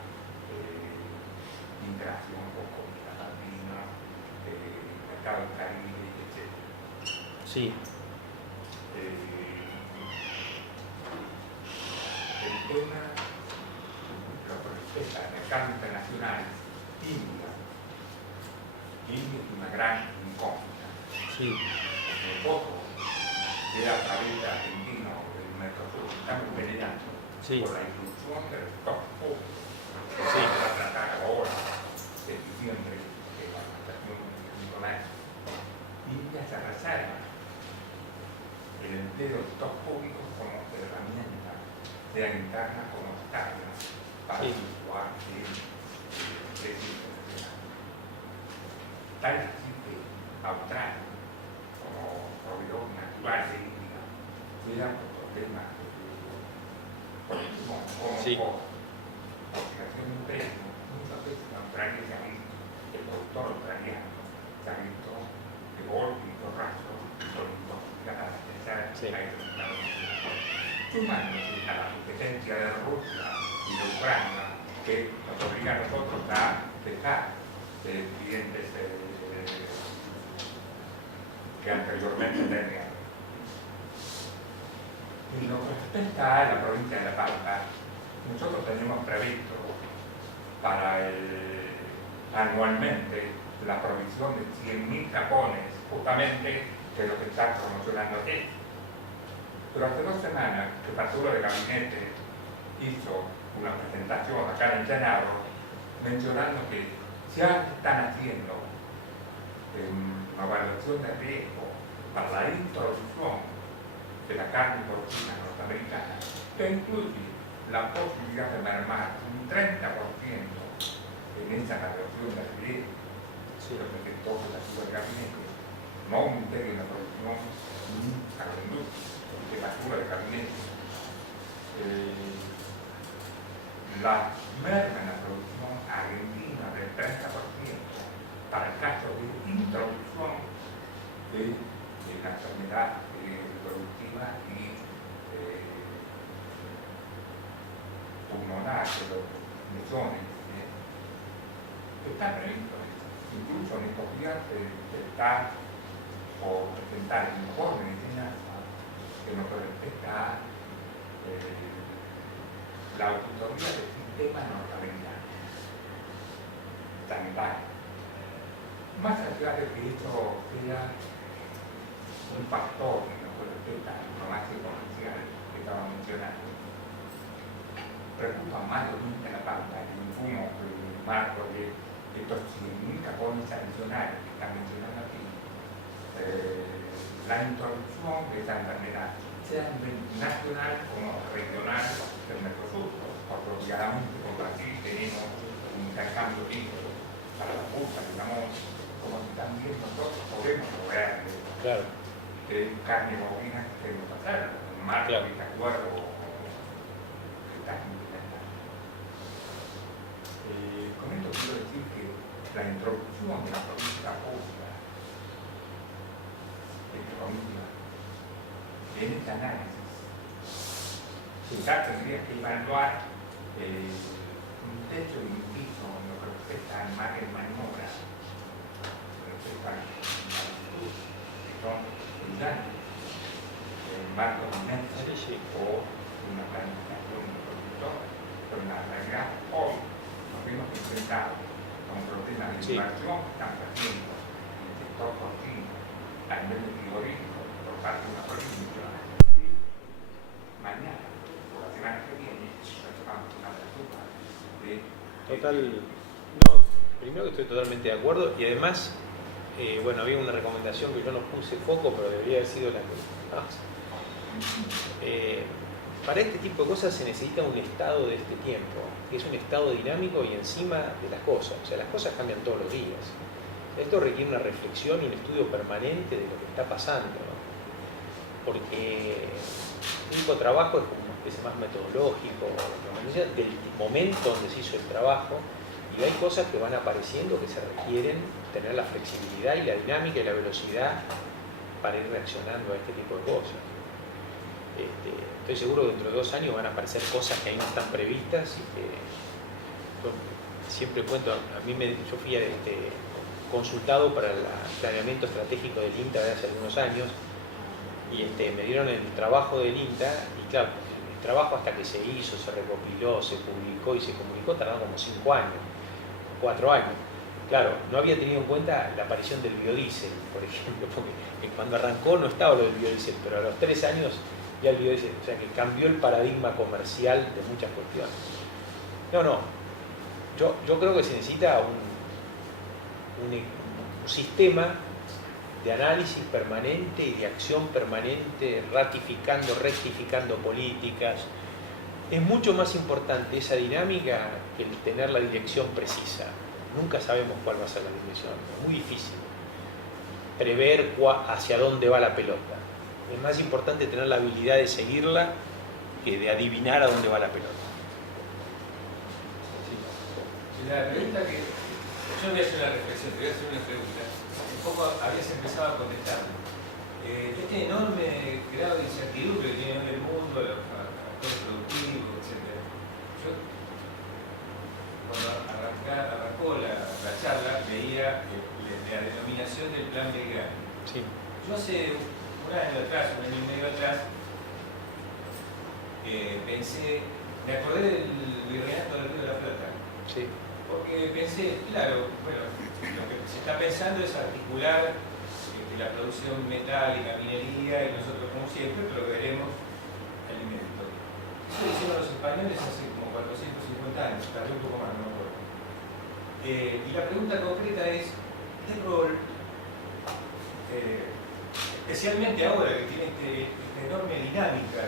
interacción con comida latina, mercado del Caribe, etc. Sí. El tema, lo que respecta al mercado internacional, India es una gran incógnita. Sí. Poco era a través de Argentina o del Mercosur, estamos peleando por la inclusión del stock público. Sí, va a tratar ahora, de diciembre, de la Organización de Comercio. India se reserva el empleo del stock público como herramienta, sea interna como externa, para situar el precio internacional. Tal así que Australia, como proveedor natural de India, poco. Porque hace un imperio, muchas veces la Ucrania se ha visto, el productor ucraniano se ha visto de golpe y porrazo, cada sumándose a la competencia de Rusia y de Ucrania, que nos obliga a nosotros a dejar clientes que anteriormente teníamos. Y lo que respecta a la provincia de La Pampa, nosotros tenemos previsto anualmente la provisión de 100.000 cajones, justamente que es lo que está promocionando aquí. Pero hace 2 semanas que Pastura de Gabinete hizo una presentación acá en el Senado mencionando que ya están haciendo una evaluación de riesgo para la introducción de la carne porcina norteamericana, que incluye la posibilidad de mermar un 30% en esa evaluación de riesgo. Lo que entonces la Pastura de Gabinete no aumente la producción agroindustria de basura de gabinete. La merma en la producción argentina del 30% para el caso de introducción de la enfermedad productiva y pulmonar de los mesones. Está previsto. Incluso en estos días está por presentar el informe de enseñanza que nos respecta a la auditoría del sistema norteamericano sanitario. Más allá de que esto sea un factor que nos respecta a la diplomacia comercial que estaba mencionando, preocupa más en La Pampa el insumo el marco de estos 100.000 cajones adicionales que están mencionando aquí, la introducción de esta enfermedad, sea a nivel nacional como regional del Mercosur. Apropiadamente con Brasil tenemos un intercambio libre para la busca, digamos, como si también nosotros podemos lograr carne bovina que queremos hacer, en marco de este acuerdo que está implementando. Con esto quiero decir que la introducción de la política pública, entre comillas, en este análisis, ya tendría que evaluar un techo y un piso en lo que respecta al margen de maniobra, respecto a la latitud, que son brillantes, el marco de Netflix o una planificación de productor. Pero en la realidad, hoy nos vemos enfrentados con problemas de inversión que están creciendo en el sector porcino a nivel de frigorífico por parte de una provincia. Mañana, por la semana que viene, vamos a una resulta de... No, primero que estoy totalmente de acuerdo y además, bueno, había una recomendación que yo no puse foco, pero debería haber sido la que... para este tipo de cosas se necesita un estado de este tiempo, que es un estado dinámico y encima de las cosas. O sea, las cosas cambian todos los días. Esto requiere una reflexión y un estudio permanente de lo que está pasando, ¿no? Porque el único trabajo es como una especie más metodológico, del momento donde se hizo el trabajo, y hay cosas que van apareciendo que se requieren tener la flexibilidad y la dinámica y la velocidad para ir reaccionando a este tipo de cosas. Estoy seguro que dentro de 2 años van a aparecer cosas que ahí no están previstas y que yo siempre cuento, yo fui consultado para el planeamiento estratégico del INTA de hace algunos años y me dieron el trabajo del INTA y claro, el trabajo hasta que se hizo, se recopiló, se publicó y se comunicó tardó como 5 años, 4 años. Claro, no había tenido en cuenta la aparición del biodiesel, por ejemplo, porque cuando arrancó no estaba lo del biodiesel, pero a los 3 años ya el biodiesel, o sea que cambió el paradigma comercial de muchas cuestiones. Yo creo que se necesita un sistema de análisis permanente y de acción permanente, ratificando, rectificando políticas. Es mucho más importante esa dinámica que el tener la dirección precisa. Nunca sabemos cuál va a ser la dirección, es muy difícil prever hacia dónde va la pelota. Es más importante tener la habilidad de seguirla que de adivinar a dónde va la pelota. La pregunta que... Yo voy a hacer una reflexión, te voy a hacer una pregunta. Un poco habías empezado a contestar. Este enorme grado de incertidumbre que tiene hoy el mundo, los factores productivos, etc. Yo, cuando arrancó la charla, veía la denominación del plan Belgrano. Sí. Yo hace un año atrás, un año y medio atrás, me acordé del Virreinato del Río de la Plata. Sí. Porque pensé, claro, bueno, lo que se está pensando es articular la producción metálica, minería, y nosotros, como siempre, proveeremos alimentos. Eso lo hicieron los españoles hace como 450 años, tal vez un poco más, no me acuerdo. Y la pregunta concreta es, ¿qué rol, especialmente ahora que tiene esta enorme dinámica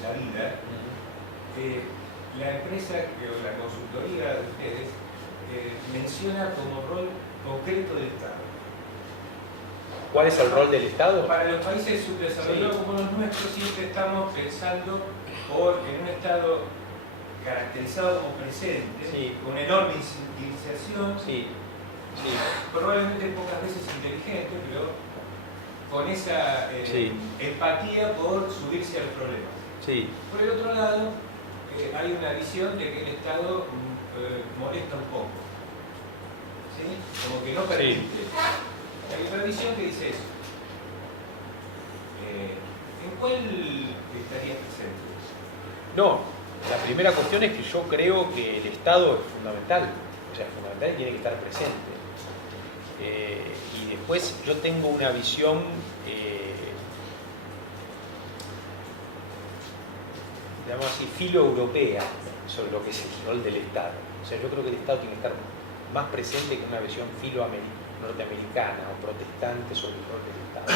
la vida, la empresa o la consultoría de ustedes menciona como rol concreto del Estado? ¿Cuál es el rol del Estado? Para los países subdesarrollados como los nuestros siempre estamos pensando en un Estado caracterizado como presente, Sí. con enorme incentivización, Sí. Sí. probablemente pocas veces inteligente, pero con esa empatía por subirse a los problemas. Sí. Por el otro lado, hay una visión de que el Estado molesta un poco, ¿sí? Como que no permite. Sí. Hay otra visión que dice eso. ¿En cuál estarías presente? No, la primera cuestión es que yo creo que el Estado es fundamental, o sea, es fundamental y tiene que estar presente. Y después yo tengo una visión digamos así, filo-europea sobre lo que es el rol del Estado. O sea, yo creo que el Estado tiene que estar más presente que una visión filo-norteamericana o protestante sobre el rol del Estado.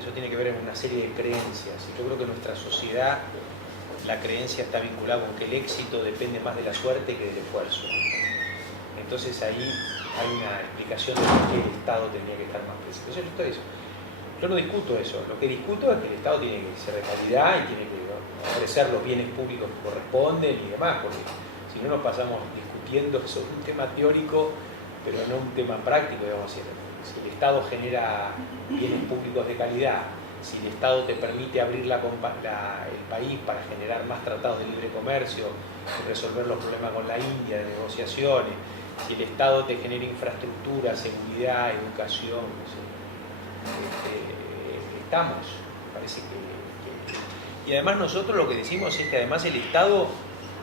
Eso tiene que ver en una serie de creencias. Y yo creo que en nuestra sociedad la creencia está vinculada con que el éxito depende más de la suerte que del esfuerzo. Entonces ahí hay una explicación de por qué el Estado tendría que estar más presente. Yo no discuto eso. Lo que discuto es que el Estado tiene que ser de calidad y tiene que ofrecer los bienes públicos que corresponden y demás, porque si no nos pasamos discutiendo sobre un tema teórico, pero no un tema práctico, digamos. Si el Estado genera bienes públicos de calidad, si el Estado te permite abrir el país para generar más tratados de libre comercio y resolver los problemas con la India, de negociaciones, si el Estado te genera infraestructura, seguridad, educación, no sé, estamos, parece que... Y además nosotros lo que decimos es que además el Estado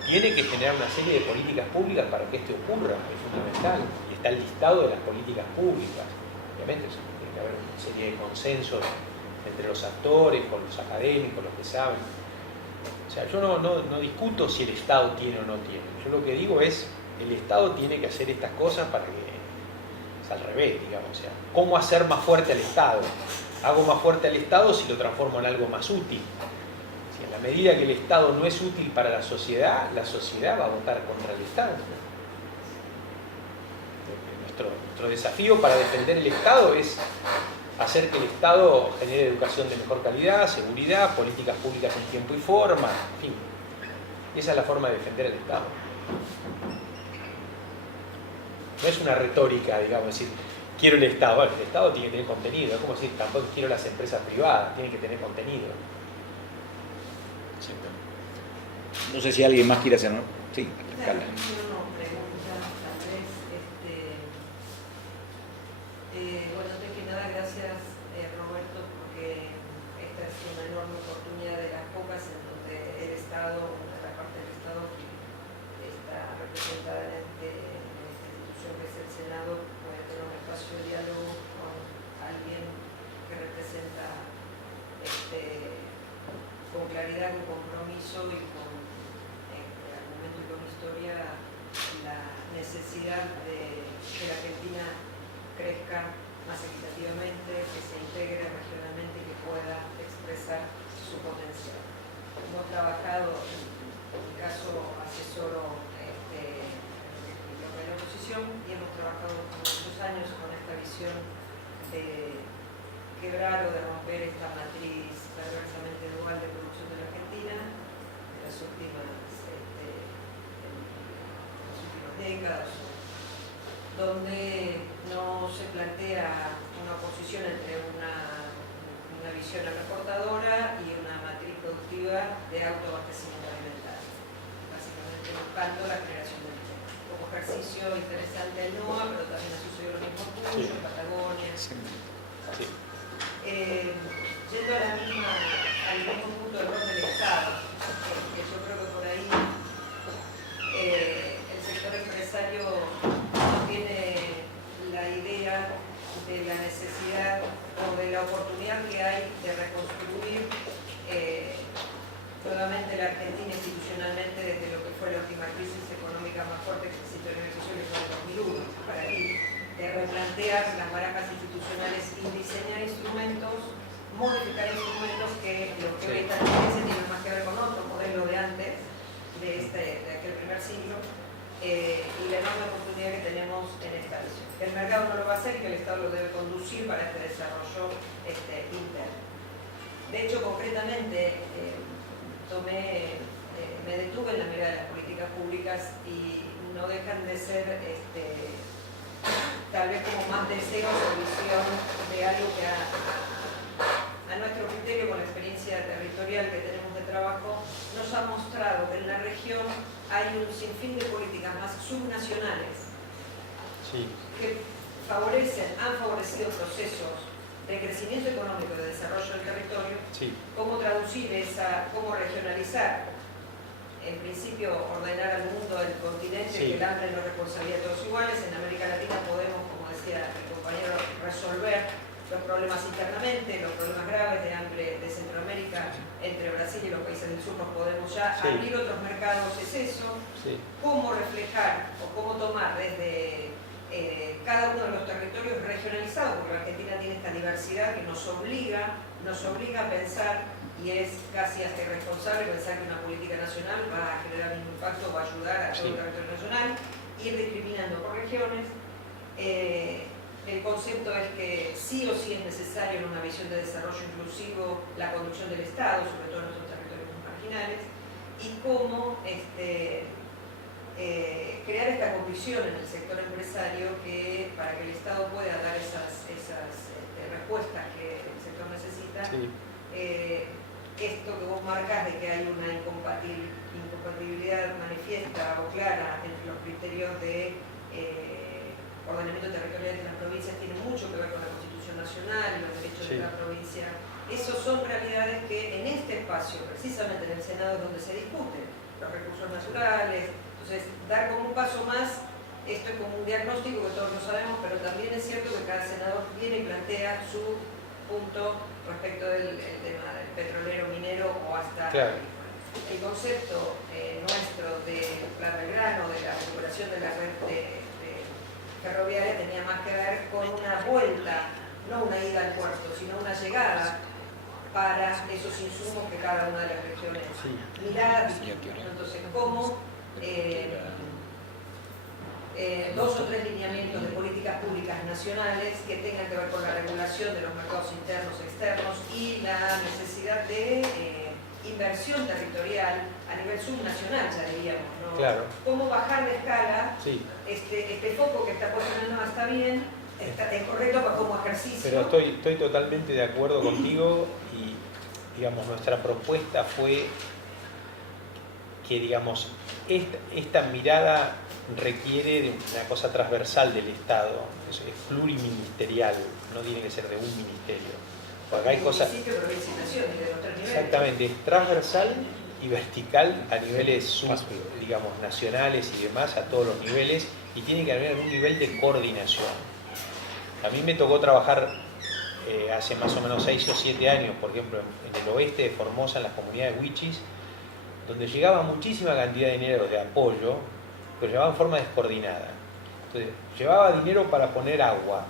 tiene que generar una serie de políticas públicas para que esto ocurra, es fundamental, y está el listado de las políticas públicas. Obviamente tiene que haber una serie de consensos entre los actores, con los académicos, los que saben. O sea, yo no discuto si el Estado tiene o no tiene. Yo lo que digo es, el Estado tiene que hacer estas cosas para que... Es al revés, digamos. O sea, ¿cómo hacer más fuerte al Estado? Hago más fuerte al Estado si lo transformo en algo más útil. Si en la medida que el Estado no es útil para la sociedad va a votar contra el Estado. Nuestro desafío para defender el Estado es hacer que el Estado genere educación de mejor calidad, seguridad, políticas públicas en tiempo y forma, en fin. Esa es la forma de defender al Estado. No es una retórica, digamos, decir, quiero el Estado. Bueno, el Estado tiene que tener contenido. Es como decir, tampoco quiero las empresas privadas, tienen que tener contenido. No sé si alguien más quiere hacer, ¿no? Sí, Carla. Pregunta, tal vez, bueno, antes que nada, gracias Roberto, porque esta es una enorme oportunidad de las pocas en donde el Estado, una de las partes del Estado que está representada en esta institución que es el Senado, puede tener un espacio de diálogo con alguien que representa con claridad, con compromiso y con argumento y con historia la necesidad de que la Argentina crezca más equitativamente, que se integre regionalmente y que pueda expresar su potencial. Hemos trabajado, en mi caso asesoro la oposición y hemos trabajado por muchos años con esta visión de quebrar o de romper esta matriz perversamente dual de producción de la Argentina. En las últimas décadas, donde no se plantea una oposición entre una visión agroexportadora y una matriz productiva de autoabastecimiento alimentario, básicamente buscando la generación de empleo. Como ejercicio interesante el NOA, pero también ha sucedido lo mismo en Cuyo, en Patagonia. Sí. Yendo al mismo punto del rol del Estado, que yo creo que por ahí el sector empresario no tiene la idea de la necesidad o de la oportunidad que hay de reconstruir nuevamente la Argentina institucionalmente desde lo que fue la última crisis económica más fuerte que se situó en el ejercicio que fue en 2001, para ahí, de replantear las barajas institucionales y diseñar instrumentos, modificar instrumentos que los que hoy están en ese tienen más que ver con otro modelo de antes, de aquel primer siglo, y la enorme oportunidad que tenemos en esta visión. Que el mercado no lo va a hacer y que el Estado lo debe conducir para este desarrollo interno. De hecho, concretamente, me detuve en la mirada de las políticas públicas y no dejan de ser tal vez como más deseos o visión de algo que a nuestro criterio, con la experiencia territorial que tenemos de trabajo, nos ha mostrado que en la región hay un sinfín de políticas más subnacionales que han favorecido procesos de crecimiento económico y de desarrollo del territorio. Cómo traducir cómo regionalizar, en principio ordenar al mundo, al continente, que el hambre no es responsabilidad de todos iguales. En América Latina podemos, como decía el compañero, resolver los problemas internamente, los problemas graves de hambre de Centroamérica, entre Brasil y los países del sur nos podemos ya abrir otros mercados, es eso. Cómo reflejar o cómo tomar desde cada uno de los territorios regionalizados, porque la Argentina tiene esta diversidad que nos obliga a pensar, y es casi hasta irresponsable pensar que una política nacional va a generar un impacto, va a ayudar a todo el territorio nacional, ir discriminando por regiones. El concepto es que sí o sí es necesario en una visión de desarrollo inclusivo la conducción del Estado, sobre todo en nuestros territorios marginales, y cómo crear esta convicción en el sector empresario que para que el Estado pueda dar esas respuestas que el sector necesita, esto que vos marcas de que hay una incompatibilidad manifiesta o clara entre los criterios de ordenamiento territorial de las provincias tiene mucho que ver con la Constitución Nacional y los derechos de la provincia. Esos son realidades que en este espacio, precisamente en el Senado, es donde se discuten los recursos naturales. Entonces, dar como un paso más, esto es como un diagnóstico que todos lo sabemos, pero también es cierto que cada senador viene y plantea su punto respecto del tema del petrolero, minero o hasta el concepto nuestro de Plan Belgrano, de la recuperación de la red ferroviaria, tenía más que ver con una vuelta, no una ida al puerto, sino una llegada para esos insumos que cada una de las regiones miraba. Entonces, ¿cómo dos o tres lineamientos de políticas públicas nacionales que tengan que ver con la regulación de los mercados internos y externos y la necesidad de inversión territorial a nivel subnacional, ya diríamos, ¿no? Cómo bajar de escala este foco que está poniendo está bien, es correcto para como ejercicio. Pero estoy totalmente de acuerdo contigo y, digamos, nuestra propuesta fue que, digamos, esta mirada requiere de una cosa transversal del Estado, es pluriministerial, no tiene que ser de un ministerio. Porque hay cosas. Exactamente, es transversal y vertical a niveles digamos, nacionales y demás, a todos los niveles, y tiene que haber un nivel de coordinación. A mí me tocó trabajar hace más o menos 6 o 7 años, por ejemplo, en el oeste de Formosa, en las comunidades wichis, donde llegaba muchísima cantidad de dinero de apoyo, pero llevaba en forma descoordinada. Entonces, llevaba dinero para poner agua,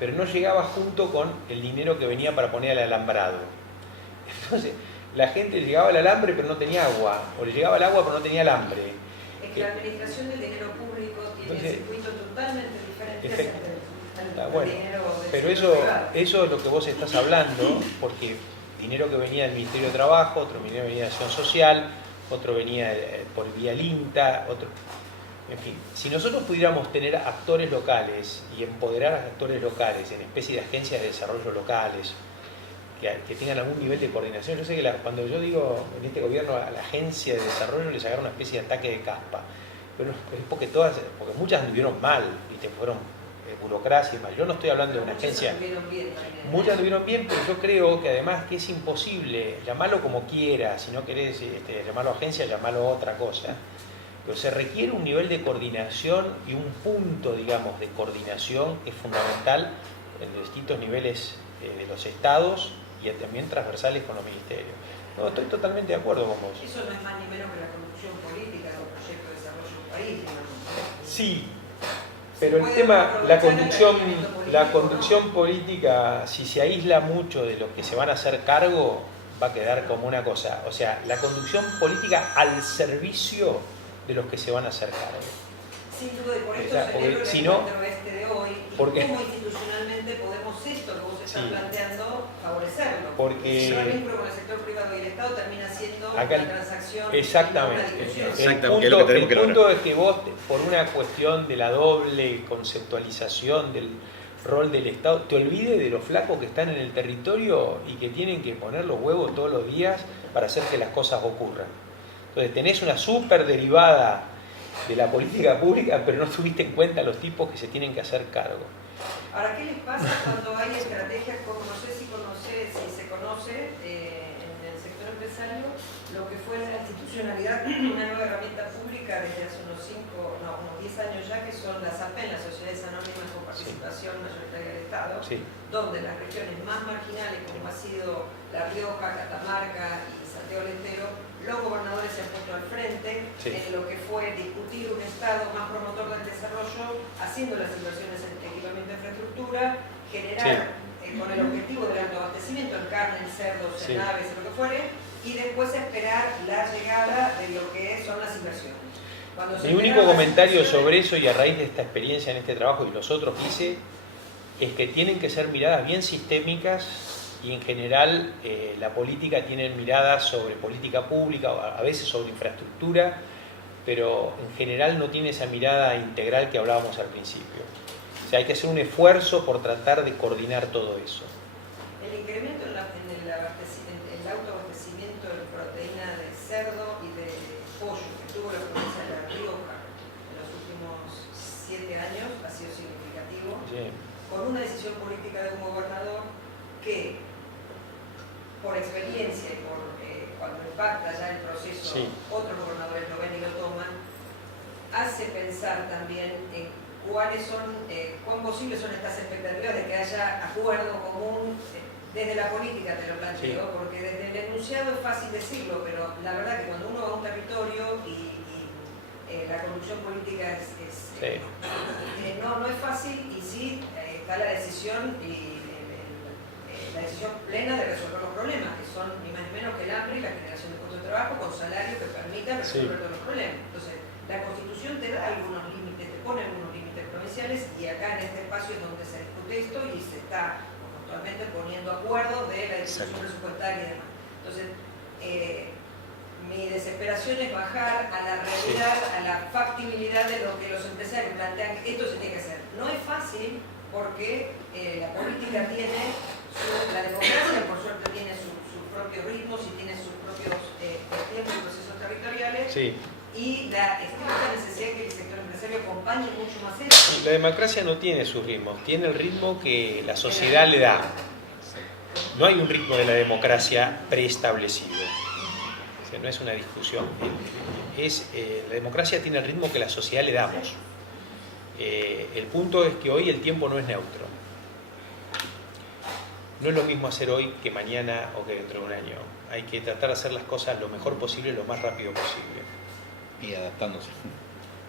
pero no llegaba junto con el dinero que venía para poner el alambrado. Entonces, la gente llegaba al alambre pero no tenía agua, o le llegaba el agua pero no tenía alambre. Es que la administración del dinero público tiene circuitos totalmente diferentes al bueno, dinero del pero eso es lo que vos estás hablando, porque dinero que venía del Ministerio de Trabajo, otro dinero venía de Acción Social, otro venía por vía LINTA, otro. En fin, si nosotros pudiéramos tener actores locales y empoderar a actores locales en especie de agencias de desarrollo locales, que tengan algún nivel de coordinación. Yo sé que cuando yo digo en este gobierno a la agencia de desarrollo les agarra una especie de ataque de caspa, pero es porque muchas anduvieron mal, ¿viste? Fueron burocracia y mal. Yo no estoy hablando de una agencia. Muchas anduvieron bien, pero yo creo que además que es imposible, llamarlo como quieras, si no querés llamarlo agencia, llamarlo otra cosa. Pero se requiere un nivel de coordinación y un punto, digamos, de coordinación que es fundamental en distintos niveles de los estados y también transversales con los ministerios. No, estoy totalmente de acuerdo con vos. Eso no es más ni menos que la conducción política de un proyecto de desarrollo de un país, ¿no? Sí, pero el tema, la conducción política, si se aísla mucho de los que se van a hacer cargo, va a quedar como una cosa. O sea, la conducción política al servicio de los que se van a hacer cargo. Sin duda, y por eso celebro el encuentro este de hoy, y cómo institucionalmente podemos esto que vos estás planteando, favorecerlo. Porque si el vínculo con el sector privado y el Estado termina siendo una transacción. Exactamente. El punto es que vos, por una cuestión de la doble conceptualización del rol del Estado, te olvides de los flacos que están en el territorio y que tienen que poner los huevos todos los días para hacer que las cosas ocurran. Entonces tenés una súper derivada de la política pública, pero no tuviste en cuenta a los tipos que se tienen que hacer cargo. Ahora, ¿qué les pasa cuando hay estrategias como, no sé si se conoce en el sector empresario, lo que fue la institucionalidad, una nueva herramienta pública desde hace unos 10 años ya, que son las APEN, las sociedades anónimas con participación mayoritaria del Estado, donde las regiones más marginales, como ha sido La Rioja, Catamarca y Santiago del Estero, los gobernadores se han puesto al frente en lo que fue discutir un Estado más promotor del desarrollo, haciendo las inversiones en equipamiento de infraestructura, generar con el objetivo del autoabastecimiento en carne, en cerdos, en aves, en lo que fuere, y después esperar la llegada de lo que son las inversiones. Mi único comentario sobre eso, y a raíz de esta experiencia en este trabajo y los otros que hice, es que tienen que ser miradas bien sistémicas. Y en general la política tiene miradas sobre política pública, a veces sobre infraestructura, pero en general no tiene esa mirada integral que hablábamos al principio. O sea, hay que hacer un esfuerzo por tratar de coordinar todo eso. El incremento en el autoabastecimiento de proteína de cerdo y de pollo que tuvo la provincia de La Rioja en los últimos 7 años ha sido significativo, con una decisión política de un gobernador que, por experiencia y por cuando impacta ya el proceso, otros gobernadores lo ven y lo toman, hace pensar también en cuáles son, cuán posibles son estas expectativas de que haya acuerdo común desde la política, te lo planteo, porque desde el enunciado es fácil decirlo, pero la verdad que cuando uno va a un territorio y la conducción política no es fácil, y sí está la decisión la decisión plena de resolver los problemas, que son ni más ni menos que el hambre y la generación de puestos de trabajo con salarios que permitan resolver todos los problemas. Entonces, la Constitución te da algunos límites, te pone algunos límites provinciales, y acá en este espacio es donde se discute esto y se está actualmente poniendo acuerdo de la distribución presupuestaria y demás. Entonces, mi desesperación es bajar a la realidad, a la factibilidad de lo que los empresarios plantean que esto se tiene que hacer. No es fácil porque la política tiene, la democracia por suerte tiene sus propios ritmos y tiene sus propios tiempos y procesos territoriales, y la estricta necesidad de que el sector empresario acompañe mucho más eso. La democracia no tiene sus ritmos, tiene el ritmo que la sociedad le da. No hay un ritmo de la democracia preestablecido. O sea, no es una discusión. La democracia tiene el ritmo que la sociedad le damos. El punto es que hoy el tiempo no es neutro. No es lo mismo hacer hoy que mañana o que dentro de un año. Hay que tratar de hacer las cosas lo mejor posible, lo más rápido posible. Y adaptándose.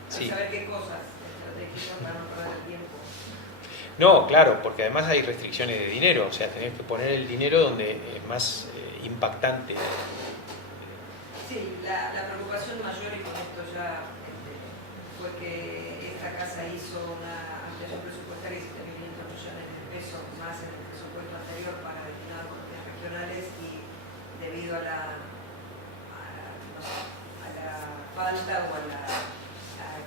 Saber qué cosas estratégicas para no perder el tiempo. No, claro, porque además hay restricciones de dinero. O sea, tenés que poner el dinero donde es más impactante. Sí, la preocupación mayor, y con esto ya fue que esta casa hizo una ampliación presupuestaria de 7.500 millones de pesos más en el presupuesto anterior para destinar a políticas regionales, y debido a la falta o a la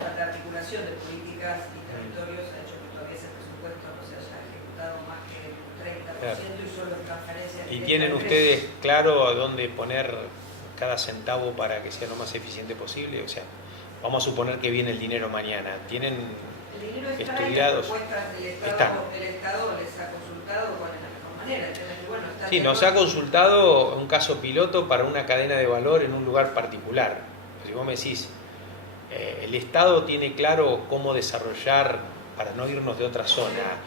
falta de articulación planificación de políticas y territorios ha hecho que todavía ese presupuesto no se haya ejecutado más que el 30% Claro. y solo en transferencias. ¿Y tienen ustedes claro a dónde poner cada centavo para que sea lo más eficiente posible? O sea, vamos a suponer que viene el dinero mañana. ¿Tienen El dinero está estudiados? el Estado les ha consultado cuál es la mejor manera. Entonces, bueno, está Sí, nos ha consultado un caso piloto para una cadena de valor en un lugar particular. Si vos me decís, el Estado tiene claro cómo desarrollar, para no irnos de otra zona,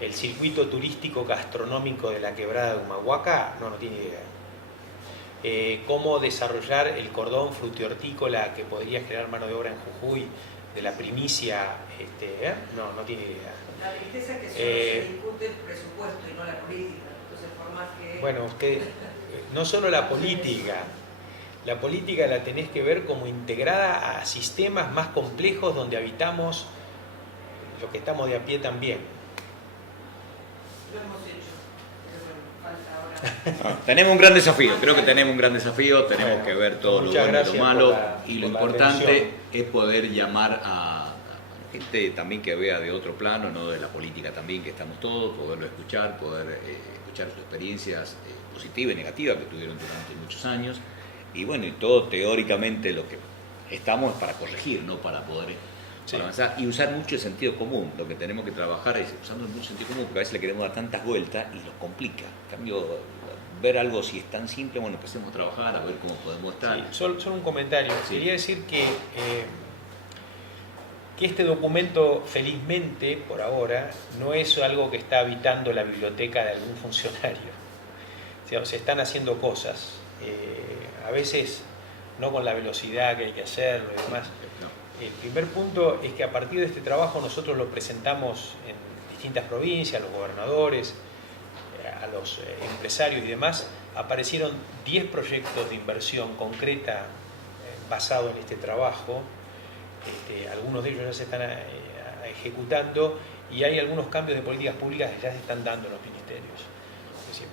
el circuito turístico gastronómico de la quebrada de Humahuaca, no tiene idea. Cómo desarrollar el cordón frutihortícola que podría generar mano de obra en Jujuy, de la primicia, no tiene idea. La tristeza es que solo se discute el presupuesto y no la política. Entonces, por más que... Bueno, no solo la política la tenés que ver como integrada a sistemas más complejos donde habitamos los que estamos de a pie también. Lo hemos hecho, pero bueno, falta ahora. Tenemos un gran desafío, creo que tenemos un gran desafío, tenemos que ver todo lo bueno y lo malo, y lo importante es poder llamar a gente también que vea de otro plano, no de la política también, que estamos todos, poderlo escuchar, poder escuchar sus experiencias positivas y negativas que tuvieron durante muchos años, y bueno, y todo teóricamente lo que estamos es para corregir, no para poder para avanzar, y usar mucho el sentido común. Lo que tenemos que trabajar es usando mucho sentido común, porque a veces le queremos dar tantas vueltas y lo complica. En cambio, ver algo si es tan simple, bueno, empecemos a trabajar, a ver cómo podemos estar. Sí, solo un comentario. Sí. Quería decir que este documento, felizmente, por ahora, no es algo que está habitando la biblioteca de algún funcionario. O sea, se están haciendo cosas, a veces no con la velocidad que hay que hacerlo y demás. El primer punto es que a partir de este trabajo nosotros lo presentamos en distintas provincias, a los gobernadores, a los empresarios y demás. Aparecieron 10 proyectos de inversión concreta basados en este trabajo. Algunos de ellos ya se están ejecutando y hay algunos cambios de políticas públicas que ya se están dando en los ministerios. Es decir,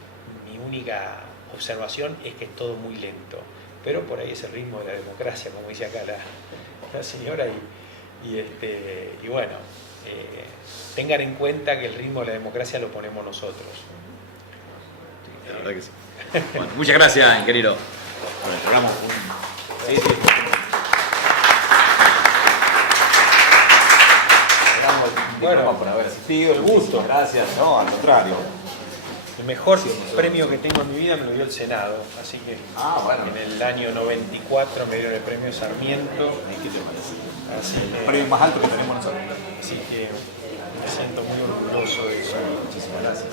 mi única observación es que es todo muy lento, pero por ahí es el ritmo de la democracia, como dice acá la señora, y bueno, tengan en cuenta que el ritmo de la democracia lo ponemos nosotros. Sí, la verdad que sí. Bueno, muchas gracias, ingeniero. Bueno, cerramos. Sí. Bueno, por haber asistido. El gusto. Gracias. No, al contrario. El mejor premio que tengo en mi vida me lo dio el Senado, así que Bueno. en el año 94 me dieron el premio Sarmiento. ¿Qué te parece? Así El que, premio más alto que tenemos nosotros. así que me siento muy orgulloso de eso. Muchísimas gracias.